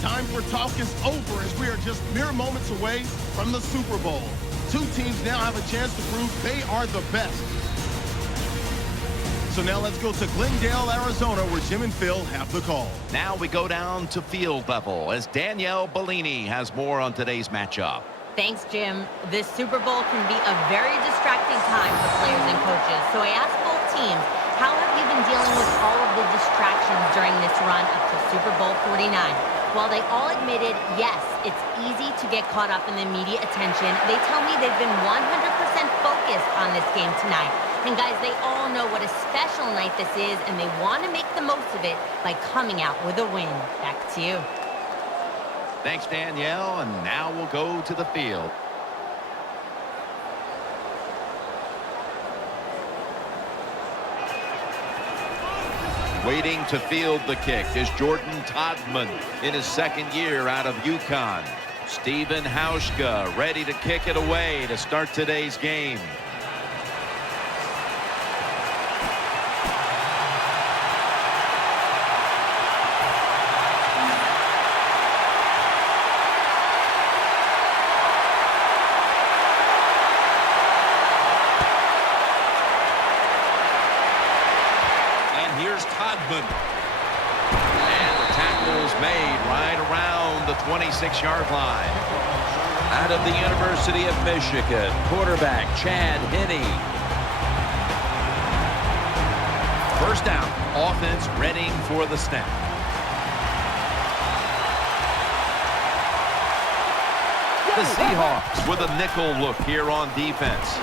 time for talk is over as we are just mere moments away from the Super Bowl. Two teams now have a chance to prove they are the best. So now let's go to Glendale, Arizona, where Jim and Phil have the call. Now we go down to field level as Danielle Bellini has more on today's matchup. Thanks, Jim. This Super Bowl can be a very distracting time for players and coaches. So I asked both teams, how have you been dealing with all of the distractions during this run up to Super Bowl 49? While they all admitted, yes, it's easy to get caught up in the media attention, they tell me they've been 100% focused on this game tonight. And guys, they all know what a special night this is, and they want to make the most of it by coming out with a win. Back to you. Thanks, Danielle, and now we'll go to the field. Waiting to field the kick is Jordan Todman in his second year out of UConn. Stephen Hauschka ready to kick it away to start today's game. Todman. And the tackle's made right around the 26-yard line. Out of the University of Michigan, quarterback Chad Henne. First down, offense readying for the snap. The Seahawks with a nickel look here on defense.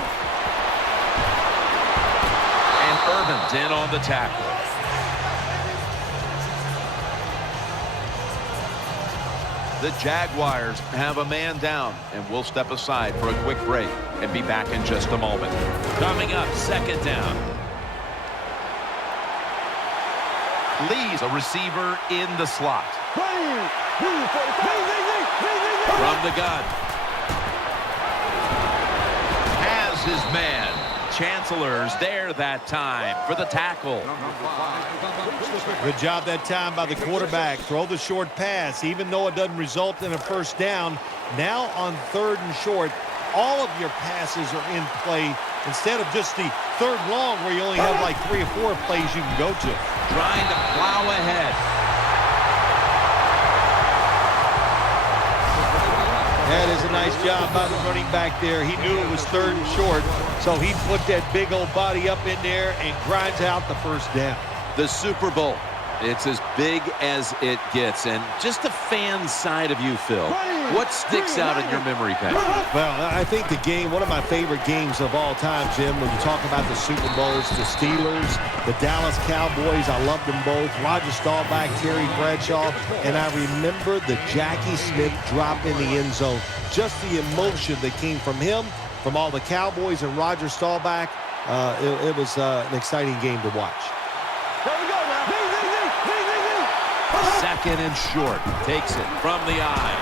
And Irvin's in on the tackle. The Jaguars have a man down, and we'll step aside for a quick break and be back in just a moment. Coming up, second down. Lee's a receiver in the slot. From the gun. Has his man. Chancellor's there that time for the tackle. Good job that time by the quarterback. Throw the short pass, even though it doesn't result in a first down. Now on third and short, all of your passes are in play instead of just the third long where you only have like 3 or 4 plays you can go to. Trying to plow ahead. That is a nice job by the running back there. He knew it was third and short, so he put that big old body up in there and grinds out the first down. The Super Bowl. It's as big as it gets. And just the fan side of you, Phil, what sticks out in your memory, Pat? Well, I think the game, one of my favorite games of all time, Jim, when you talk about the Super Bowls, the Steelers, the Dallas Cowboys, I loved them both. Roger Staubach, Terry Bradshaw, and I remember the Jackie Smith drop in the end zone. Just the emotion that came from him, from all the Cowboys and Roger Staubach. It was an exciting game to watch. Second and short. Takes it from the eye.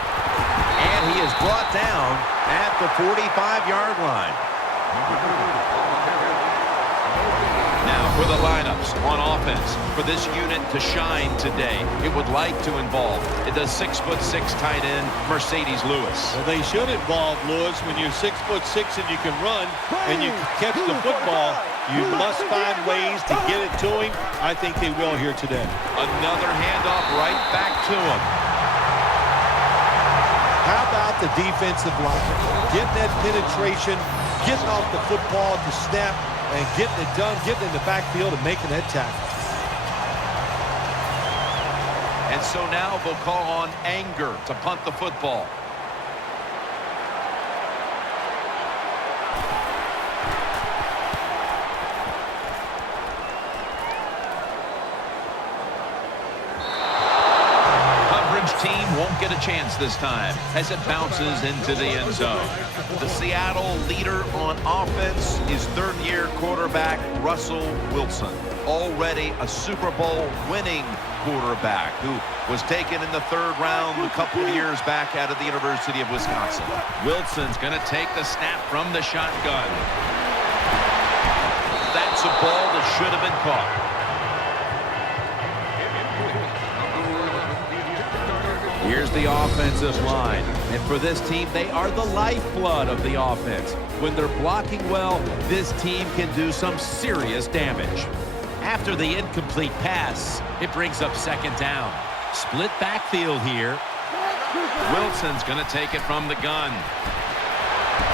And he is brought down at the 45-yard line. Now for the lineups on offense for this unit to shine today. It would like to involve the 6'6" tight end Mercedes Lewis. Well, they should involve Lewis. When you're 6'6" and you can run and you can catch the football, you must find ways to get it to him. I think they will here today. Another handoff right back to him. How about the defensive line? Getting that penetration, getting off the football to snap, and getting it done, getting in the backfield and making that tackle. And so now they'll call on Anger to punt the football. Team won't get a chance this time as it bounces into the end zone. The Seattle leader on offense is third-year quarterback Russell Wilson, already a Super Bowl winning quarterback who was taken in the third round a couple of years back out of the University of Wisconsin. Wilson's going to take the snap from the shotgun. That's a ball that should have been caught. Here's the offensive line. And for this team, they are the lifeblood of the offense. When they're blocking well, this team can do some serious damage. After the incomplete pass, it brings up second down. Split backfield here. Wilson's going to take it from the gun.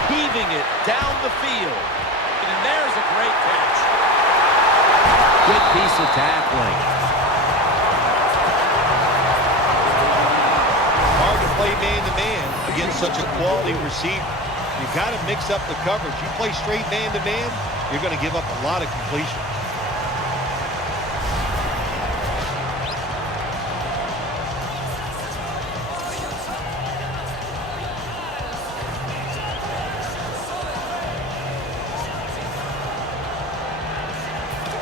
Heaving it down the field. And there's a great catch. Good piece of tackling. Hard to play man-to-man against such a quality receiver. You've got to mix up the coverage. You play straight man-to-man, you're going to give up a lot of completions.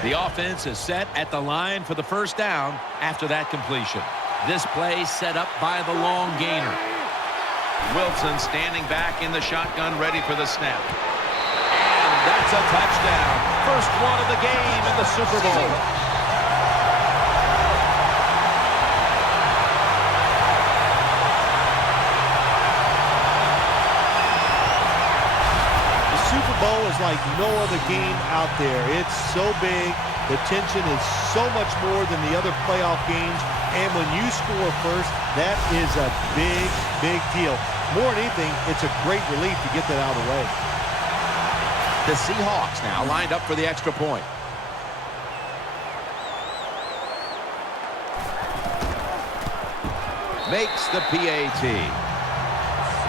The offense is set at the line for the first down after that completion. This play set up by the long gainer. Wilson standing back in the shotgun, ready for the snap. And that's a touchdown. First one of the game in the Super Bowl. Super Bowl is like no other game out there. It's so big. The tension is so much more than the other playoff games. And when you score first, that is a big, big deal. More than anything, it's a great relief to get that out of the way. The Seahawks now lined up for the extra point. Makes the PAT.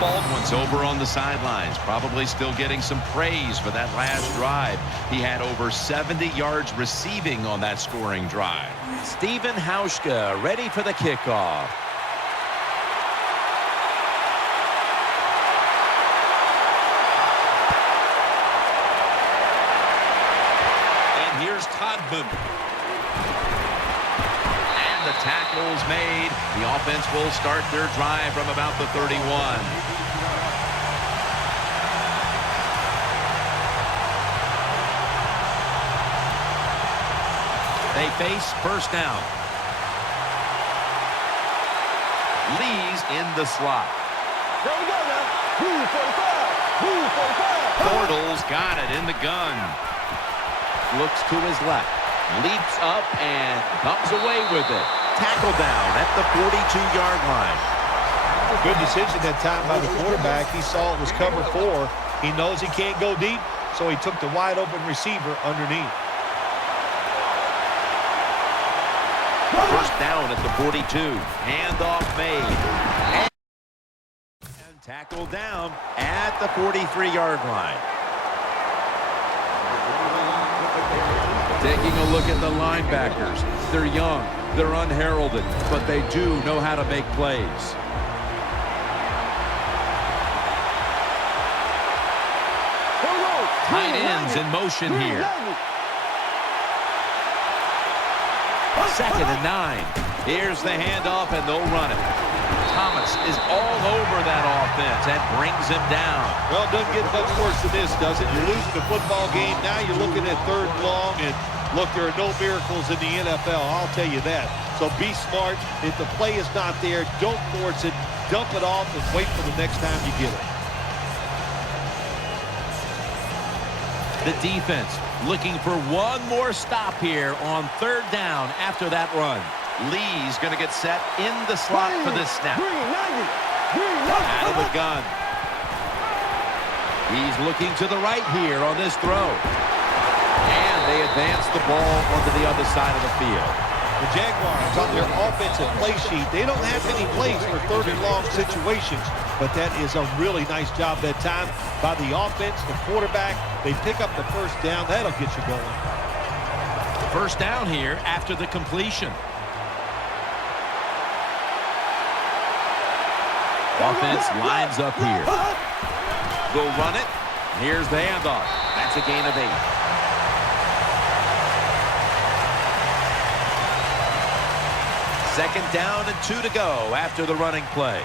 Baldwin's over on the sidelines, probably still getting some praise for that last drive. He had over 70 yards receiving on that scoring drive. Stephen Hauschka ready for the kickoff. And here's Todman. The tackle's made. The offense will start their drive from about the 31. They face first down. Lee's in the slot. There we go now. 45. Bortles got it in the gun. Looks to his left. Leaps up and comes away with it. Tackle down at the 42-yard line. Good decision that time by the quarterback. He saw it was cover 4. He knows he can't go deep, so he took the wide open receiver underneath. First down at the 42. Handoff made. And tackled down at the 43-yard line. Taking a look at the linebackers. They're young, they're unheralded, but they do know how to make plays. Tight ends in motion here. Second and 9. Here's the handoff, and they'll run it. Thomas is all over that offense and brings him down. Well, it doesn't get much worse than this, does it? You're losing the football game. Now you're looking at third and long, and look, there are no miracles in the NFL. I'll tell you that. So be smart. If the play is not there, don't force it. Dump it off and wait for the next time you get it. The defense looking for one more stop here on third down after that run. Lee's going to get set in the slot for this snap. Out of the gun. He's looking to the right here on this throw. And they advance the ball onto the other side of the field. The Jaguars on their offensive play sheet, they don't have many plays for third and long situations, but that is a really nice job that time by the offense, the quarterback. They pick up the first down. That'll get you going. First down here after the completion. Offense lines up here. They'll run it. Here's the handoff. That's a gain of 8. Second down and 2 to go after the running play.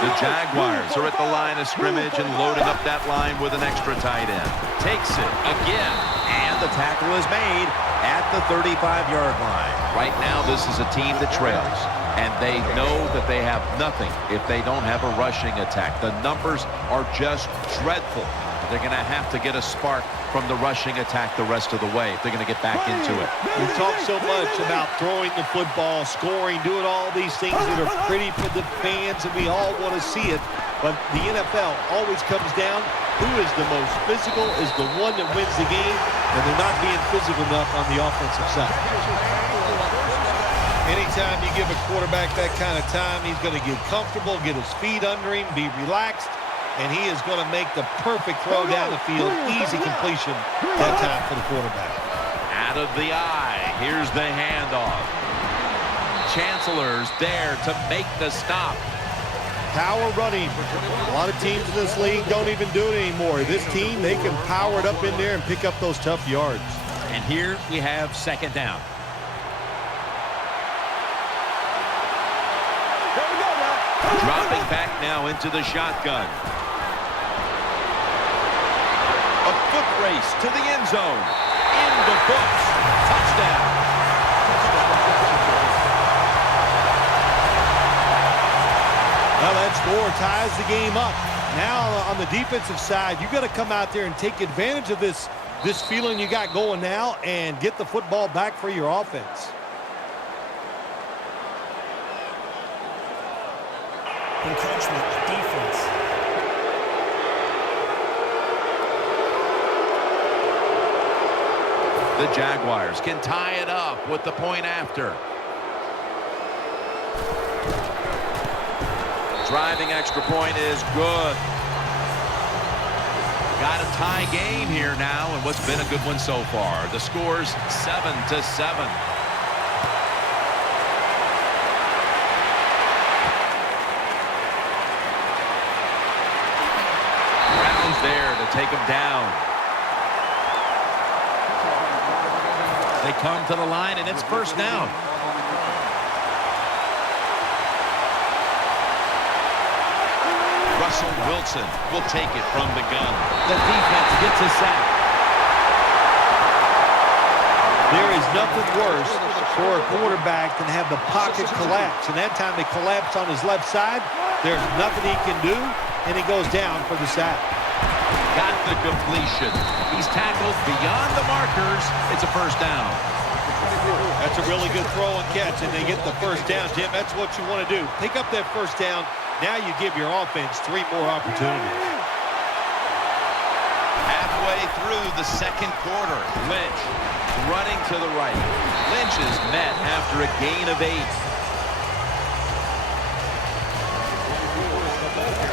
The Jaguars are at the line of scrimmage and loading up that line with an extra tight end. Takes it again, And the tackle is made at the 35-yard line. Right now, this is a team that trails, and they know that they have nothing if they don't have a rushing attack. The numbers are just dreadful. They're going to have to get a spark from the rushing attack the rest of the way if they're going to get back into it. We talk so much about throwing the football, scoring, doing all these things that are pretty for the fans, and we all want to see it. But the NFL always comes down, who is the most physical is the one that wins the game, and they're not being physical enough on the offensive side. Anytime you give a quarterback that kind of time, he's going to get comfortable, get his feet under him, be relaxed, and he is going to make the perfect throw down the field. Easy completion that time for the quarterback. Out of the eye. Here's the handoff. Chancellor's there to make the stop. Power running. A lot of teams in this league don't even do it anymore. This team, they can power it up in there and pick up those tough yards. And here we have second down. Dropping back now into the shotgun. A foot race to the end zone. In the books. Touchdown. Well, that score ties the game up. Now on the defensive side, you got to come out there and take advantage of this feeling you got going now and get the football back for your offense. Encroachment, defense. The Jaguars can tie it up with the point after. Driving extra point is good. Got a tie game here now, and what's been a good one so far. The score's 7-7. There to take him down. They come to the line, and it's first down. Russell Wilson will take it from the gun. The defense gets a sack. There is nothing worse for a quarterback than have the pocket collapse. And that time it collapsed on his left side. There's nothing he can do, and he goes down for the sack. Got the completion. He's tackled beyond the markers. It's a first down. That's a really good throw and catch, and they get the first down, Jim. That's what you want to do. Pick up that first down. Now you give your offense 3 more opportunities. Halfway through the second quarter, Lynch running to the right. Lynch is met after a gain of 8.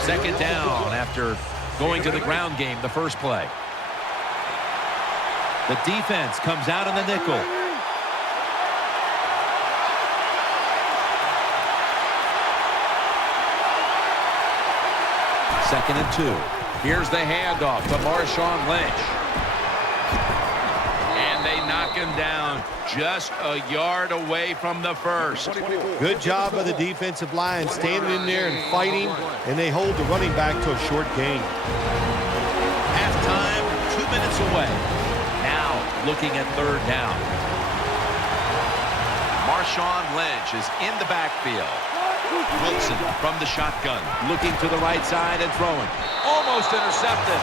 Second down after going to the ground game the first play. The defense comes out in the nickel. Second and 2. Here's the handoff to Marshawn Lynch. And they knock him down just a yard away from the first. Good job by the defensive line standing in there and fighting, and they hold the running back to a short gain. Halftime, 2 minutes away. Now looking at third down. Marshawn Lynch is in the backfield. Wilson from the shotgun. Looking to the right side and throwing. Almost intercepted.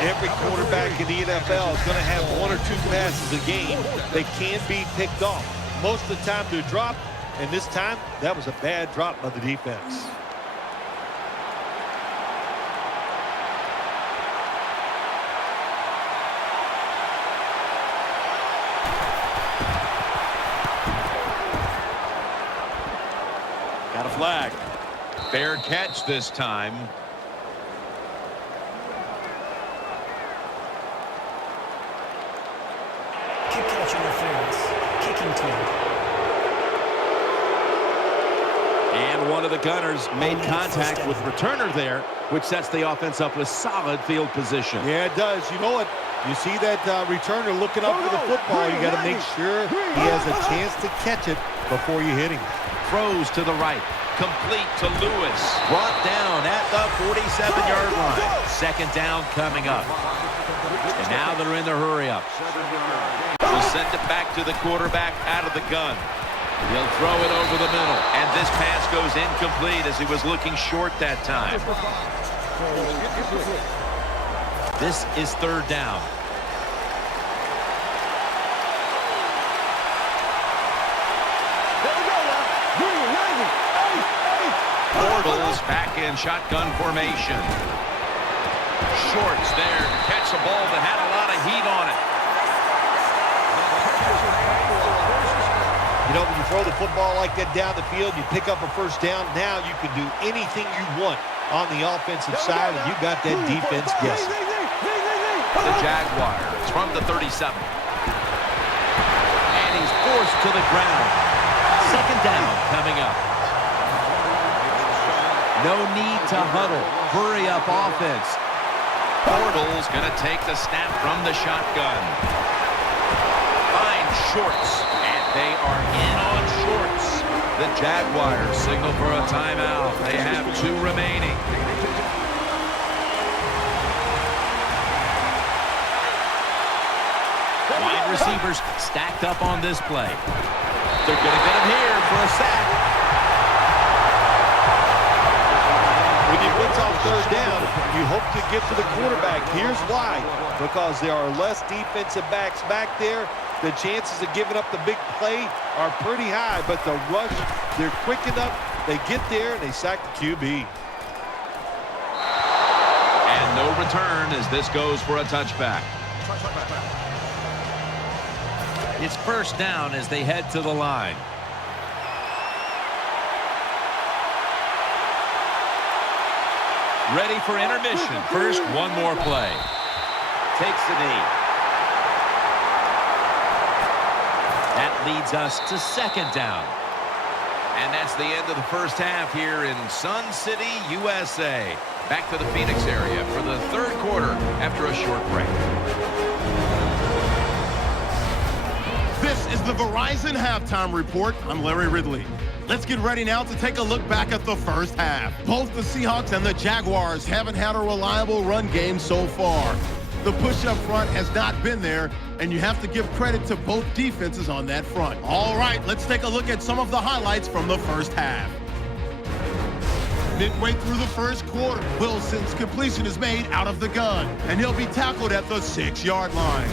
Every quarterback in the NFL is going to have 1 or 2 passes a game that can be picked off. Most of the time they're dropped, and this time that was a bad drop by the defense. Got a flag. Fair catch this time. Kick catch interference. Kicking team. And one of the gunners made contact with returner there, which sets the offense up with solid field position. Yeah, it does. You know what? You see that returner looking up for the football. You got to make sure he has a chance to catch it before you hit him. Throws to the right. Complete to Lewis. Brought down at the 47-yard line. Second down coming up. And now they're in the hurry-up. We'll send it back to the quarterback out of the gun. He'll throw it over the middle. And this pass goes incomplete as he was looking short that time. This is third down. Bortles back in shotgun formation. Shorts there to catch a ball that had a lot of heat on it. You know, when you throw the football like that down the field, you pick up a first down. Now you can do anything you want on the offensive side, and you got that defense guessing. The Jaguars from the 37. And he's forced to the ground. Second down coming up. No need to huddle. Hurry up offense. Bortles going to take the snap from the shotgun. Finds Shorts, and they are in on Shorts. The Jaguars signal for a timeout. They have 2 remaining. Wide receivers stacked up on this play. They're going to get him here for a sack. When you blitz on third down, you hope to get to the quarterback. Here's why. Because there are less defensive backs back there. The chances of giving up the big play are pretty high, but the rush, they're quick enough. They get there, and they sack the QB. And no return as this goes for a touchback. It's first down as they head to the line. Ready for intermission. First, one more play. Takes the knee. That leads us to second down. And that's the end of the first half here in Sun City, USA. Back to the Phoenix area for the third quarter after a short break. This is the Verizon Halftime Report. I'm Larry Ridley. Let's get ready now to take a look back at the first half. Both the Seahawks and the Jaguars haven't had a reliable run game so far. The push up front has not been there, and you have to give credit to both defenses on that front. All right, let's take a look at some of the highlights from the first half. Midway through the first quarter, Wilson's completion is made out of the gun, and he'll be tackled at the 6-yard line.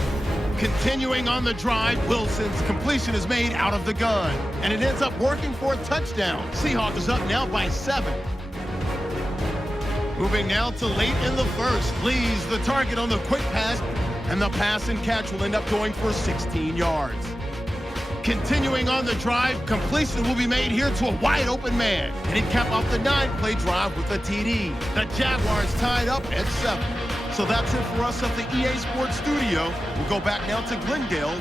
Continuing on the drive, Wilson's completion is made out of the gun, and it ends up working for a touchdown. Seahawks is up now by 7. Moving now to late in the first. Lee's the target on the quick pass, and the pass and catch will end up going for 16 yards. Continuing on the drive, completion will be made here to a wide open man, and he capped off the 9-play drive with a TD. The Jaguars tied up at 7. So that's it for us at the EA Sports Studio. We'll go back now to Glendale.